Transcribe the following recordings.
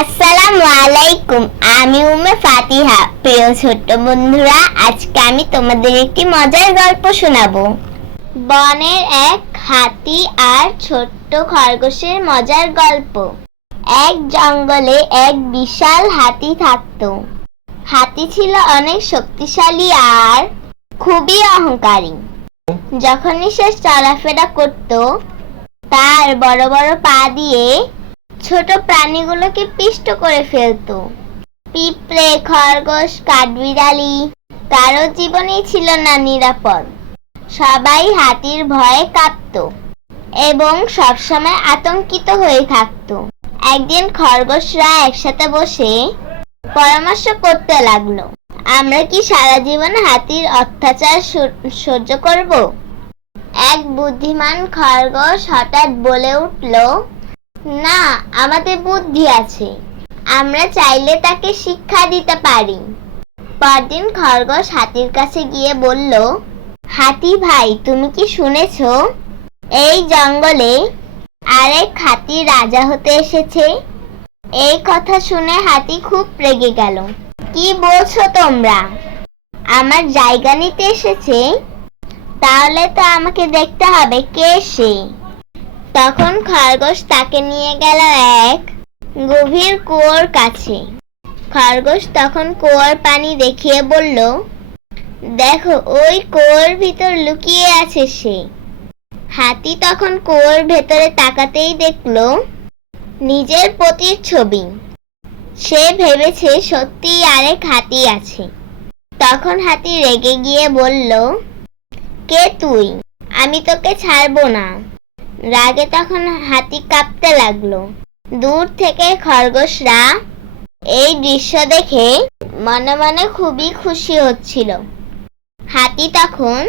আসসালামু আলাইকুম। আমি উম্মে ফাতিহা। প্রিয় ছোট্ট বন্ধুরা, আজকে আমি তোমাদের একটি মজার গল্প শোনাবো। বনের এক হাতি আর ছোট্ট খরগোশের মজার গল্প। এক জঙ্গলে এক বিশাল হাতি থাকতো। হাতি ছিল অনেক শক্তিশালী আর খুবই অহংকারী। যখনই সে চলাফেরা করত, তার বড় বড় পা দিয়ে ছোট প্রাণীগুলোকে পিষ্ট করে ফেলতো। পিঁপড়ে, খরগোশ, কাঠবিড়ালি, কারো জীবনই ছিল না নিরাপদ। সবাই হাতির ভয়ে কাঁপতো এবং সবসময় আতঙ্কিত হয়ে থাকতো। একদিন খরগোশরা একসাথে বসে পরামর্শ করতে লাগলো, আমরা কি সারা জীবন হাতির অত্যাচার সহ্য করব? এক বুদ্ধিমান খরগোশ হঠাৎ বলে উঠল, না, আমাদের বুদ্ধি আছে, আমরা চাইলে তাকে শিক্ষা দিতে পারি। পরদিন খরগোশ হাতির কাছে গিয়ে বলল, হাতি ভাই, তুমি কি শুনেছ এই জঙ্গলে আরেক হাতি রাজা হতে এসেছে? এই কথা শুনে হাতি খুব রেগে গেল। কি বলছো তোমরা? আমার জায়গা নিতে এসেছে? তাহলে তো আমাকে দেখতে হবে কে সে। তখন খরগোশ তাকে নিয়ে গেল এক গভীর কুয়োর কাছে। খরগোশ তখন কুয়োর পানি দেখিয়ে বলল, দেখো, ওই কুয়োর ভিতর লুকিয়ে আছে সে। হাতি তখন কুয়োর ভেতরে তাকাতেই দেখলো নিজের পতির ছবি। সে ভেবেছে সত্যিই আরেক হাতি আছে। তখন হাতি রেগে গিয়ে বলল, কে তুই? আমি তোকে ছাড়বো না। রাগে তখন হাতি কাঁপতে লাগলো। দূর থেকে খরগোশরা এই দৃশ্য দেখে মনে মনে খুবই খুশি হচ্ছিল। হাতি তখন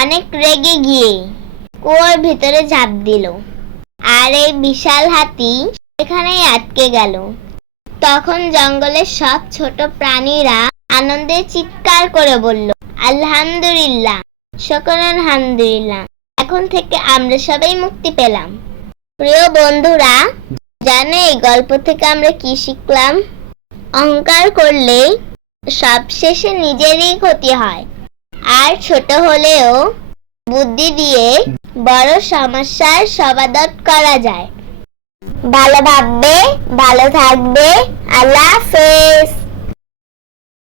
অনেক রেগে গিয়ে কুয়োর ভিতরে ঝাঁপ দিল, আর এই বিশাল হাতি এখানেই আটকে গেল। তখন জঙ্গলের সব ছোট প্রাণীরা আনন্দে চিৎকার করে বলল, আলহামদুলিল্লাহ, সকল আলহামদুলিল্লাহ, এখন থেকে আমরা সবাই মুক্তি পেলাম। প্রিয় বন্ধুরা, জানো এই গল্প থেকে আমরা কি শিখলাম? অহংকার করলে সবশেষে নিজেরই ক্ষতি হয়, আর ছোট হলেও বুদ্ধি দিয়ে বড় সমস্যার সমাধান করা যায়। ভালো ভাববে, ভালো থাকবে। আল্লাহ হাফেজ।